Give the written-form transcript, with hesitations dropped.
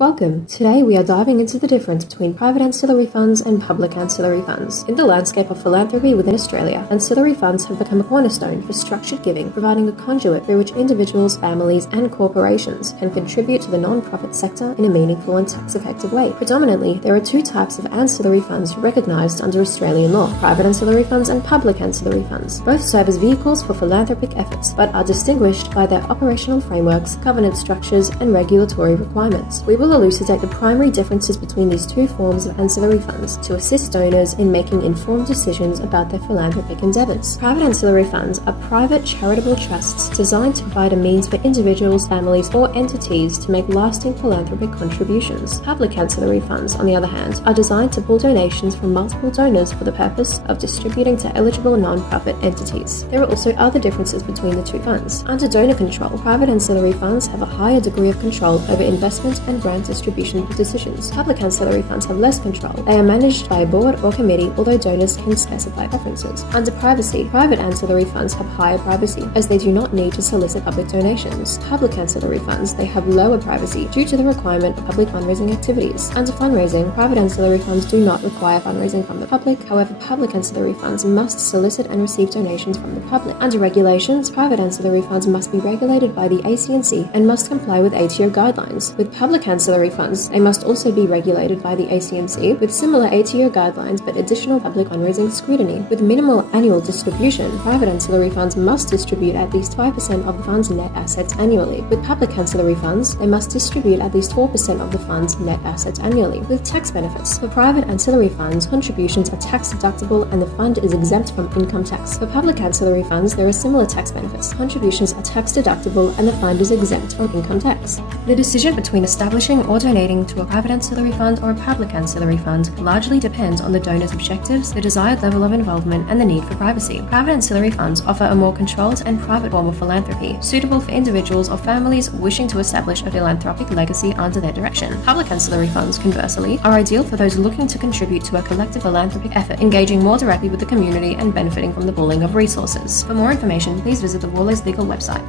Welcome. Today we are diving into the difference between private ancillary funds and public ancillary funds. In the landscape of philanthropy within Australia, ancillary funds have become a cornerstone for structured giving, providing a conduit through which individuals, families, and corporations can contribute to the non-profit sector in a meaningful and tax-effective way. Predominantly, there are two types of ancillary funds recognised under Australian law: private ancillary funds and public ancillary funds. Both serve as vehicles for philanthropic efforts, but are distinguished by their operational frameworks, governance structures, and regulatory requirements. We will elucidate the primary differences between these two forms of ancillary funds to assist donors in making informed decisions about their philanthropic endeavours. Private ancillary funds are private charitable trusts designed to provide a means for individuals, families, or entities to make lasting philanthropic contributions. Public ancillary funds, on the other hand, are designed to pool donations from multiple donors for the purpose of distributing to eligible non-profit entities. There are also other differences between the two funds. Under donor control, private ancillary funds have a higher degree of control over investment and grant distribution decisions. Public ancillary funds have less control. They are managed by a board or committee, although donors can specify preferences. Under privacy, private ancillary funds have higher privacy, as they do not need to solicit public donations. Public ancillary funds, they have lower privacy due to the requirement of public fundraising activities. Under fundraising, private ancillary funds do not require fundraising from the public. However, public ancillary funds must solicit and receive donations from the public. Under regulations, private ancillary funds must be regulated by the ACNC and must comply with ATO guidelines. With public ancillary funds, they must also be regulated by the ACNC with similar ATO guidelines but additional public fundraising scrutiny. With minimal annual distribution, private ancillary funds must distribute at least 5% of the fund's net assets annually. With public ancillary funds, they must distribute at least 4% of the fund's net assets annually. With tax benefits, for private ancillary funds, contributions are tax deductible and the fund is exempt from income tax. For public ancillary funds, there are similar tax benefits. Contributions are tax deductible and the fund is exempt from income tax. The decision between establishing or donating to a private ancillary fund or a public ancillary fund largely depends on the donor's objectives, the desired level of involvement, and the need for privacy. Private ancillary funds offer a more controlled and private form of philanthropy, suitable for individuals or families wishing to establish a philanthropic legacy under their direction. Public ancillary funds, conversely, are ideal for those looking to contribute to a collective philanthropic effort, engaging more directly with the community and benefiting from the pooling of resources. For more information, please visit the Warley's Legal website.